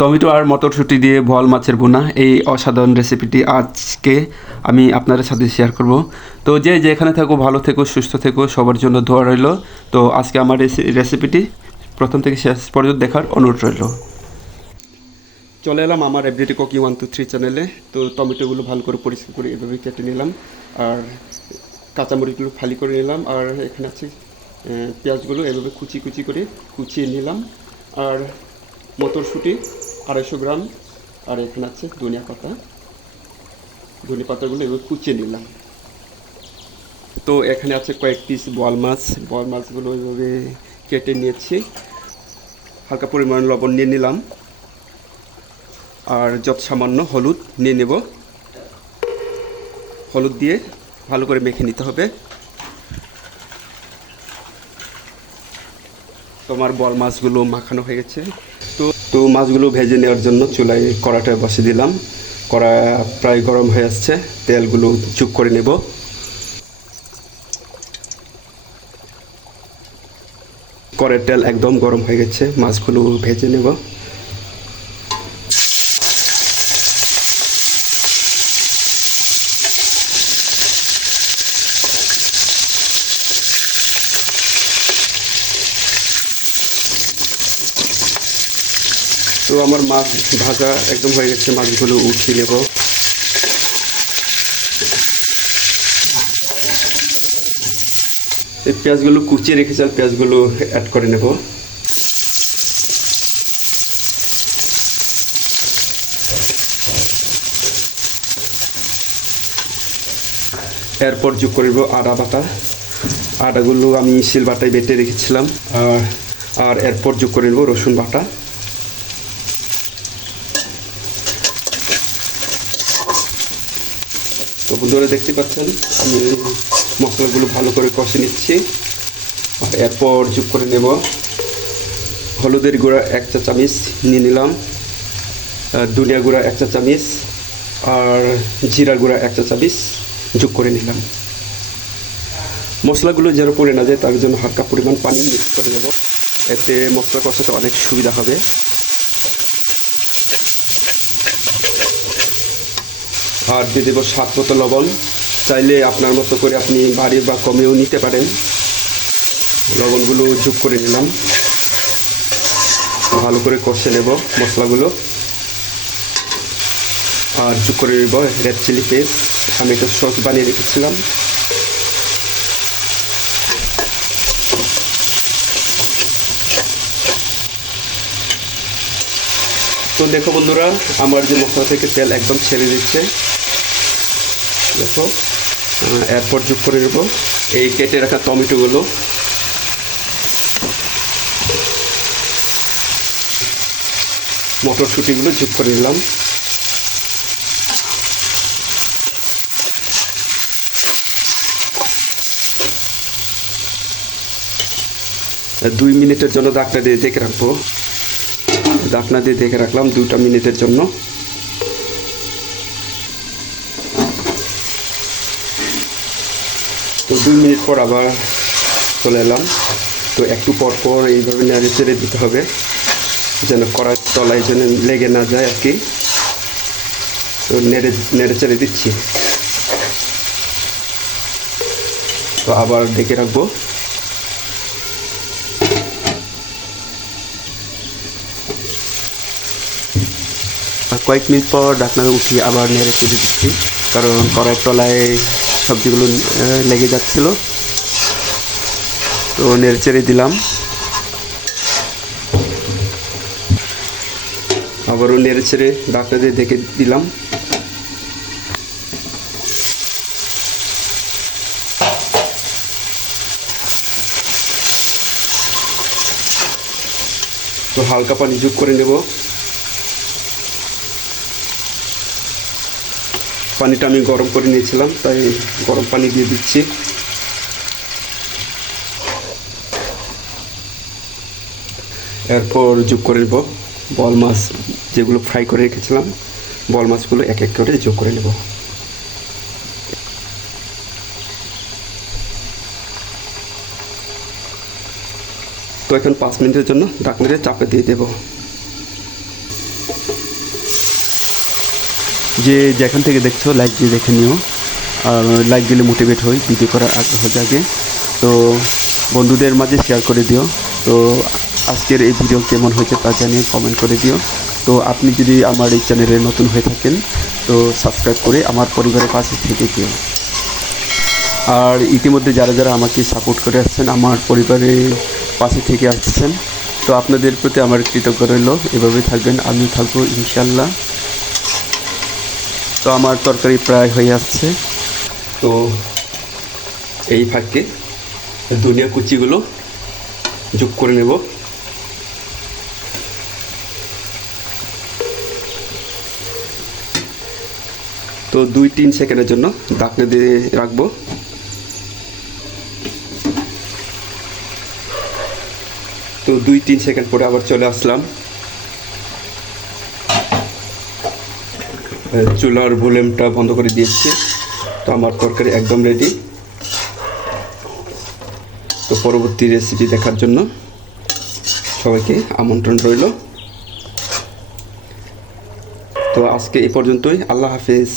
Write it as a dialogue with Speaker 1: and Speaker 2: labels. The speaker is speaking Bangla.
Speaker 1: টমেটো আর মটরশুঁটি দিয়ে ভোয়াল মাছের বোনা এই অসাধারণ রেসিপিটি আজকে আমি আপনাদের সাথে শেয়ার করব। তো যে যেখানে থাকো, ভালো থেকো, সুস্থ থেকো, সবার জন্য ধোয়া রইল। তো আজকে আমার রেসি- রেসিপিটি প্রথম থেকে শেষ পর্যন্ত দেখার অনুরোধ রইল। চলে এলাম আমার everyday cooking one two three চ্যানেলে তো টমেটোগুলো ভালো করে পরিষ্কার করে এভাবে কেটে নিলাম। আর কাঁচামরিচগুলো ফালি করে নিলাম। আর এখানে আছে পেঁয়াজগুলো এভাবে কুচি কুচি করে কুচিয়ে নিলাম। আর মটরশুঁটি আড়াইশো গ্রাম, আর এখানে আছে ধনিয়া পাতা। ধনিয়া পাতাগুলো এভাবে কুচিয়ে নিলাম। তো এখানে আছে কয়েক পিস বোয়াল মাছ। বোয়াল মাছগুলো এভাবে কেটে নিয়েছি। হালকা পরিমাণ লবণ নিয়ে নিলাম। আর যত সামান্য হলুদ নিয়ে নেব। হলুদ দিয়ে ভালো করে মেখে নিতে হবে। তোমার বল মাছগুলো মাখানো হয়ে গেছে। তো তো মাছগুলো ভেজে নেওয়ার জন্য চুলায় কড়াটা বসে দিলাম। কড়া প্রায় গরম হয়ে আসছে, তেলগুলো চুপ করে নেব। কড়ের তেল একদম গরম হয়ে গেছে, মাছগুলো ভেজে নেব। তো আমার মাছ ভাজা একদম হয়ে গেছে, মাছগুলো উঠিয়ে নেব। এই পেঁয়াজগুলো কুচিয়ে রেখেছি, আর পেঁয়াজগুলো অ্যাড করে নেব। এরপর যোগ করব আদা বাটা। আদাগুলো আমি শিল বাটায় বেটে রেখেছিলাম আর এরপর যোগ করে নেব রসুন বাটা। তো বন্ধুরা দেখতে পাচ্ছেন, আমি মশলাগুলো ভালো করে কষে নিচ্ছি। আর এরপর যোগ করে নেব হলুদের গুঁড়া এক চা চামচ নিয়ে নিলাম ধনিয়া গুঁড়া এক চা চামচ আর জিরা গুঁড়া এক চা চামচ যোগ করে নিলাম। মশলাগুলো যেন পড়ে না যায়, তার জন্য হালকা পরিমাণ পানি মিক্স করে নেব। এতে মশলা কষাতে অনেক সুবিধা হবে। আর দিয়ে দেবো সাত মতো লবণ। চাইলে আপনার মতো করে আপনি বাড়ি বা কমেও নিতে পারেন। লবণগুলো যোগ করে নিলাম। ভালো করে কষে নেব মশলাগুলো। আর যোগ করে নেব রেড চিলি পেস্ট। আমি একটা সস বানিয়ে রেখেছিলাম। তো দেখো বন্ধুরা, আমার যে মশলা থেকে তেল একদম ছেড়ে দিচ্ছে। দেখো। এরপর যোগ করে নেব। এই কেটে রাখা টমেটোগুলো। মটরশুঁটিগুলো যোগ করে নিলাম। দুই মিনিটের জন্য ডাকটা দিয়ে দেখে রাখব। ঢাকনা দিয়ে দেখে রাখলাম দুটা মিনিটের জন্য। দুই মিনিট পর আবার চলে এলাম। তো একটু পর পর এইভাবে নেড়ে চেড়ে দিতে হবে, যেন কড়ার তলায় যেন লেগে না যায় আর কি। তো নেড়ে নেড়ে চেড়ে দিচ্ছি। তো আবার ডেকে রাখব। আর কয়েক মিনিট পর ঢাকনা উঠিয়ে আবার নেড়ে চেড়ে দিচ্ছি, কারণ কড়াই তলায় সবজিগুলো লেগে যাচ্ছিল। তো নেড়ে চেড়ে দিলাম। আবারও নেড়ে চেড়ে ঢাকনা দিয়ে দেখে দিলাম। তো হালকা পানি যোগ করে নেব। পানিটা আমি গরম করে নিয়েছিলাম, তাই গরম পানি দিয়ে দিচ্ছি। এরপর যোগ করে নেব বল মাছ, যেগুলো ফ্রাই করে রেখেছিলাম। বল মাছগুলো এক এক করে যোগ করে নেব। তো এখন পাঁচ মিনিটের জন্য ঢাকনারে চাপে দিয়ে দেবো। যে যেখান থেকে দেখছ লাইক দিয়ে দেখে নিও। আর লাইক দিলে মোটিভেট হই ভিডিও করার আগ্রহ জাগে। তো বন্ধুদের মাঝে শেয়ার করে দিও। তো আজকের এই ভিডিও কেমন হয়েছে তা জানিয়ে কমেন্ট করে দিও। তো আপনি যদি আমার এই চ্যানেলে নতুন হয়ে থাকেন, তো সাবস্ক্রাইব করে আমার পরিবারের পাশে থেকে দিও। আর ইতিমধ্যে যারা যারা আমাকে সাপোর্ট করে আসছেন, আমার পরিবারের পাশে থেকে আসছেন, তো আপনাদের প্রতি আমার কৃতজ্ঞ রইল। এভাবে থাকবেন, আমিও থাকব ইনশাল্লাহ তো আমার তরকারি প্রায় হয়ে আসছে তো এই ফাঁকে দুনিয়া কুচিগুলো যোগ করে নেব। তো দুই তিন সেকেন্ডের জন্য ডাকনে দিয়ে রাখব। তো দুই তিন সেকেন্ড পরে আবার চলে আসলাম। চুলার ভলিউমটা বন্ধ করে দিয়েছি। তো আমার তরকারি একদম রেডি তো পরবর্তী রেসিপি দেখার জন্য সবাইকে আমন্ত্রণ রইল। তো আজকে এ পর্যন্তই। আল্লাহ হাফেজ।